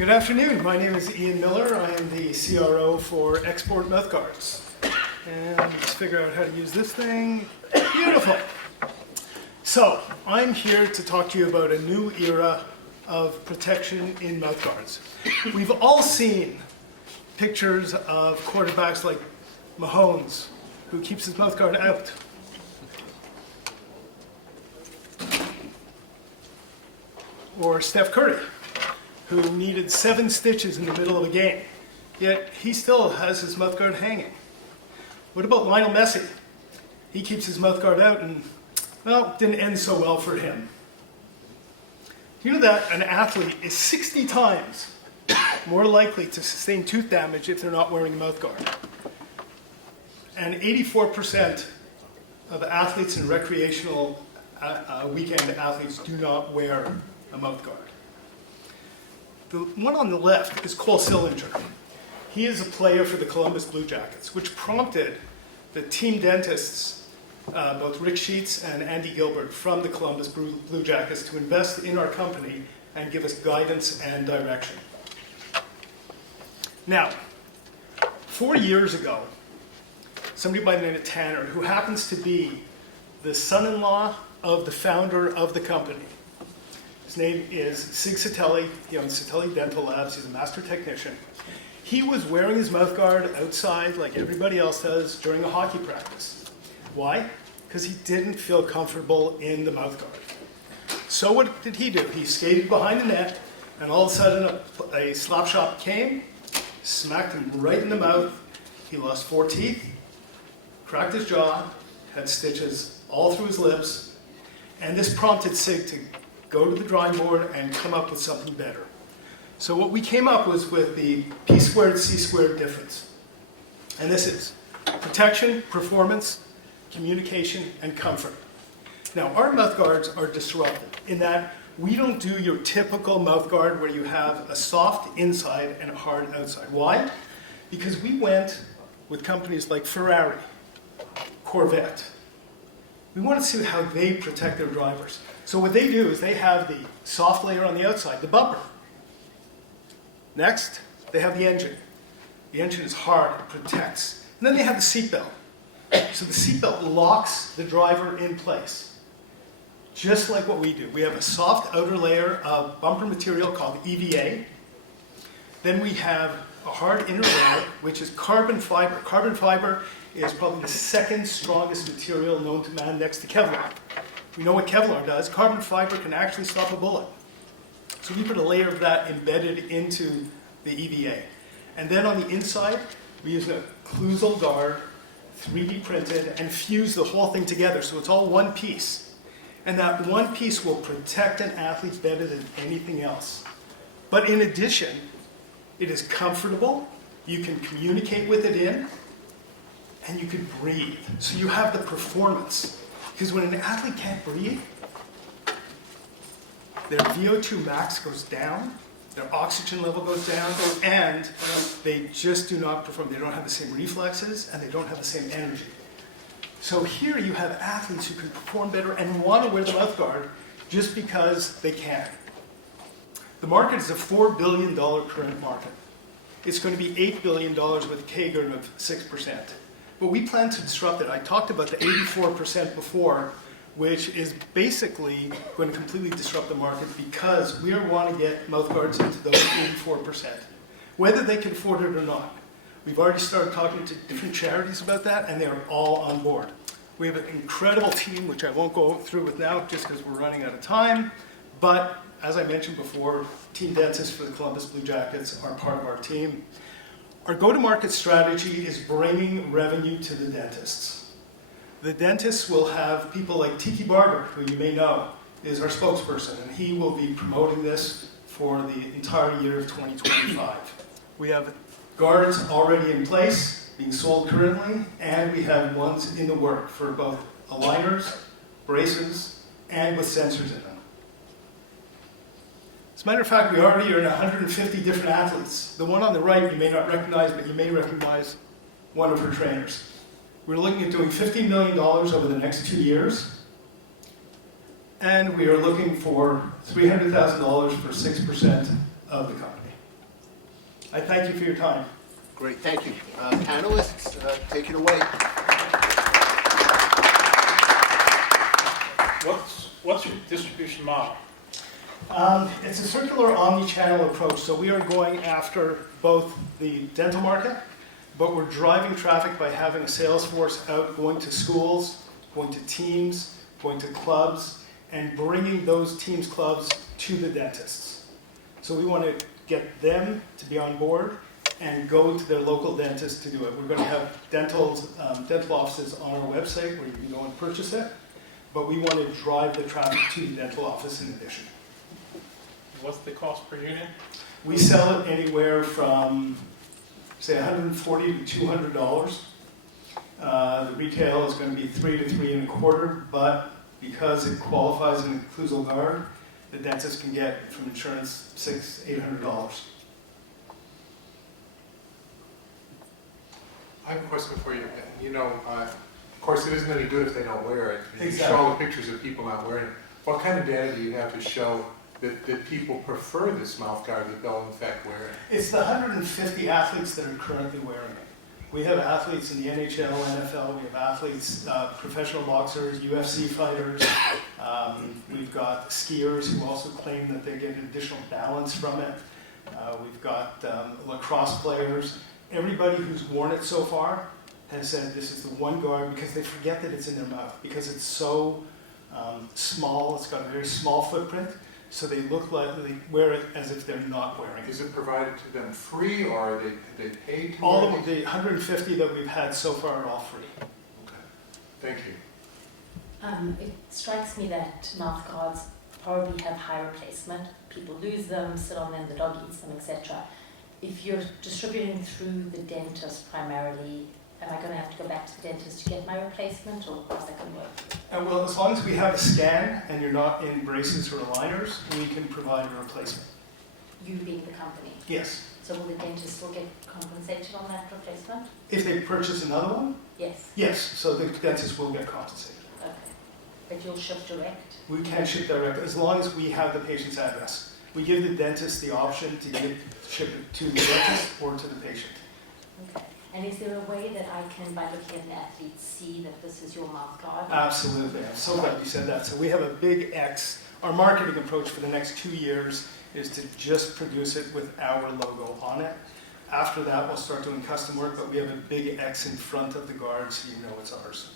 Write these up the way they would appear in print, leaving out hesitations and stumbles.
Good afternoon. My name is Ian Miller. I am the CRO for Export Mouthguards. And let's figure out how to use this thing. Beautiful. So, I'm here to talk to you about a new era of protection in mouthguards. We've all seen pictures of quarterbacks like Mahomes, who keeps his mouthguard out. Or Steph Curry, who needed 7 stitches in the middle of a game, yet he still has his mouthguard hanging. What about Lionel Messi? He keeps his mouthguard out and, well, didn't end so well for him. You know that an athlete is 60 times more likely to sustain tooth damage if they're not wearing a mouthguard. And 84% of athletes and recreational weekend athletes do not wear a mouthguard. The one on the left is Cole Sillinger. He is a player for the Columbus Blue Jackets, which prompted the team dentists, both Rick Sheets and Andy Gilbert from the Columbus Blue Jackets, to invest in our company and give us guidance and direction. Now, 4 years ago, somebody by the name of Tanner, who happens to be the son-in-law of the founder of the company, his name is Sig Satelli. He owns Satelli Dental Labs. He's a master technician. He was wearing his mouthguard outside like everybody else does during a hockey practice. Why? Because he didn't feel comfortable in the mouthguard. So what did he do? He skated behind the net, and all of a sudden a slap shot came, smacked him right in the mouth. He lost 4 teeth, cracked his jaw, had stitches all through his lips, and this prompted Sig to go to the drawing board and come up with something better. So what we came up with the P squared C squared difference. And this is protection, performance, communication, and comfort. Now our mouthguards are disruptive in that we don't do your typical mouthguard where you have a soft inside and a hard outside. Why? Because we went with companies like Ferrari, Corvette. We want to see how they protect their drivers. So what they do is they have the soft layer on the outside, the bumper. Next, they have the engine. The engine is hard, it protects. And then they have the seatbelt. So the seatbelt locks the driver in place. Just like what we do. We have a soft outer layer of bumper material called EVA. Then we have a hard inner layer, which is carbon fiber. Carbon fiber is probably the second strongest material known to man next to Kevlar. We know what Kevlar does. Carbon fiber can actually stop a bullet. So we put a layer of that embedded into the EVA. And then on the inside, we use a occlusal guard, 3D printed, and fuse the whole thing together. So it's all one piece. And that one piece will protect an athlete better than anything else. But in addition, it is comfortable. You can communicate with it in. And you can breathe. So you have the performance. Because when an athlete can't breathe, their VO2 max goes down, their oxygen level goes down, and they just do not perform. They don't have the same reflexes, and they don't have the same energy. So here you have athletes who can perform better and want to wear the mouthguard just because they can. The market is a $4 billion current market. It's going to be $8 billion with a CAGR of 6%. But we plan to disrupt it. I talked about the 84% before, which is basically going to completely disrupt the market because we want to get mouthguards into those 84%, whether they can afford it or not. We've already started talking to different charities about that, and they're all on board. We have an incredible team, which I won't go through with now just because we're running out of time. But as I mentioned before, team dentists for the Columbus Blue Jackets are part of our team. Our go-to-market strategy is bringing revenue to the dentists. The dentists will have people like Tiki Barber, who you may know, is our spokesperson, and he will be promoting this for the entire year of 2025. We have guards already in place, being sold currently, and we have ones in the work for both aligners, braces, and with sensors in them. As a matter of fact, we already are in 150 different athletes. The one on the right you may not recognize, but you may recognize one of her trainers. We're looking at doing $15 million over the next 2 years. And we are looking for $300,000 for 6% of the company. I thank you for your time. Great, thank you. Panelists, take it away. What's your distribution model? It's a circular omni-channel approach, so we are going after both the dental market, but we're driving traffic by having a sales force out going to schools, going to teams, going to clubs, and bringing those teams, clubs to the dentists. So we want to get them to be on board and go to their local dentist to do it. We're going to have dental offices on our website where you can go and purchase it, but we want to drive the traffic to the dental office in addition. What's the cost per unit? We sell it anywhere from, say, $140 to $200. The retail is going to be $3 to $3.25, but because it qualifies in occlusal guard, the dentist can get from insurance $600 to $800. I have a question for you. You know, of course, it isn't any good if they don't wear it. You Exactly. show all the pictures of people not wearing it. What kind of data do you have to show that people prefer this mouth guard that they'll in fact wear it? It's the 150 athletes that are currently wearing it. We have athletes in the NHL, NFL, we have athletes, professional boxers, UFC fighters. We've got skiers who also claim that they get additional balance from it. We've got lacrosse players. Everybody who's worn it so far has said this is the one guard because they forget that it's in their mouth because it's so small, it's got a very small footprint, so they look like they wear it as if they're not wearing it. Is it provided to them free, or are they paid to All wear of it? the 150 that we've had so far are all free. Okay. Thank you. It strikes me that mouth guards probably have high replacement. People lose them, sit on them, the dog eats them, etc. If you're distributing through the dentist primarily, am I going to have to go back to the dentist to get my replacement, or how's that going to work? And well, as long as we have a scan and you're not in braces or aligners, we can provide a replacement. You being the company. Yes. So will the dentist still get compensated on that replacement? If they purchase another one, Yes. yes, so the dentist will get compensated. Okay. But you'll ship direct? We can ship direct as long as we have the patient's address. We give the dentist the option to ship it to the dentist or to the patient. Okay. And is there a way that I can, by looking at an athlete, see that this is your mouth guard? Absolutely. I'm so glad you said that. So we have a big X. Our marketing approach for the next 2 years is to just produce it with our logo on it. After that, we'll start doing custom work, but we have a big X in front of the guard so you know it's ours.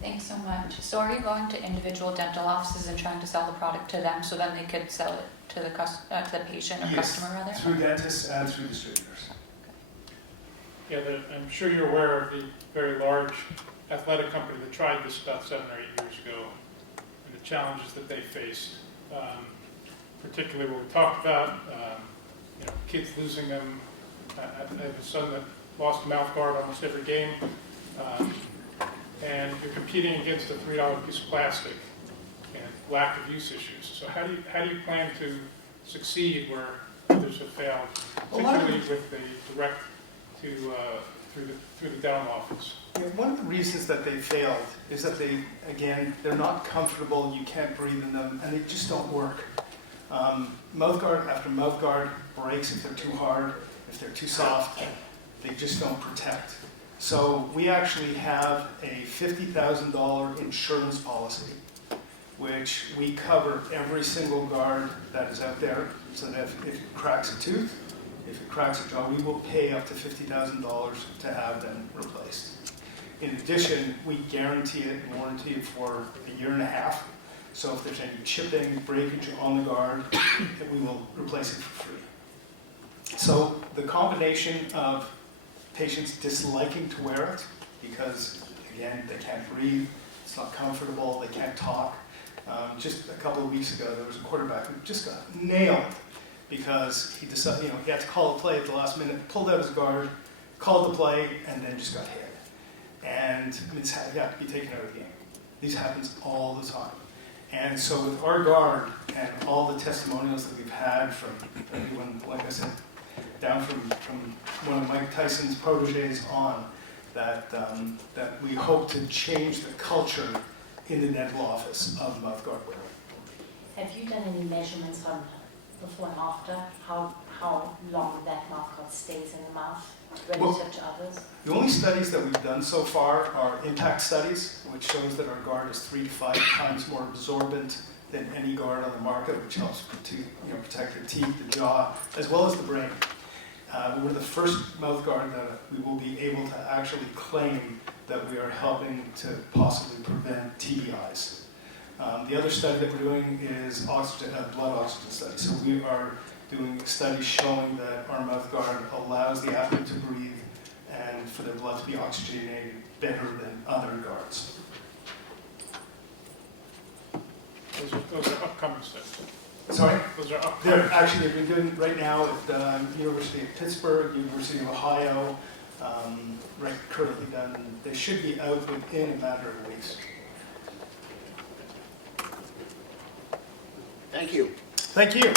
Thanks so much. So are you going to individual dental offices and trying to sell the product to them so then they could sell it to the patient or Yes, customer rather? through dentists and through distributors. Yeah, I'm sure you're aware of the very large athletic company that tried this about 7 or 8 years ago and the challenges that they faced, particularly what we talked about, kids losing them. I have a son that lost a mouth guard almost every game, and you're competing against a $3 piece of plastic and lack of use issues. So how do you plan to succeed where others have failed, particularly with the direct to through the dental office? Yeah, one of the reasons that they failed is that they're not comfortable, you can't breathe in them, and they just don't work. Mouthguard after mouthguard breaks if they're too hard, if they're too soft, they just don't protect. So we actually have a $50,000 insurance policy, which we cover every single guard that is out there, so that if it cracks a tooth, if it cracks a jaw, we will pay up to $50,000 to have them replaced. In addition, we guarantee it and warranty it for 1.5 years. So if there's any chipping, breakage on the guard, we will replace it for free. So the combination of patients disliking to wear it because, again, they can't breathe, it's not comfortable, they can't talk. Just a couple of weeks ago, there was a quarterback who just got nailed because he decided, he had to call a play at the last minute, pulled out his guard, called the play, and then just got hit. And he had to be taken out of the game. These happens all the time. And so with our guard and all the testimonials that we've had from everyone, like I said, down from one of Mike Tyson's proteges on, that we hope to change the culture in the dental office of mouthguard wear. Have you done any measurements on before and after, how long that mouth guard stays in the mouth Well- relative to others? The only studies that we've done so far are impact studies, which shows that our guard is 3 to 5 times more absorbent than any guard on the market, which helps to protect your teeth, the jaw, as well as the brain. We're the first mouth guard that we will be able to actually claim that we are helping to possibly prevent TBIs. The other study that we're doing is oxygen, blood oxygen study. So we are doing studies showing that our mouth guard allows the athlete to breathe and for their blood to be oxygenated better than other guards. Those are upcoming studies. Sorry? Those are upcoming. They're actually, they're doing right now at University of Pittsburgh, University of Ohio, right, currently done. They should be out within a matter of weeks. Thank you. Thank you.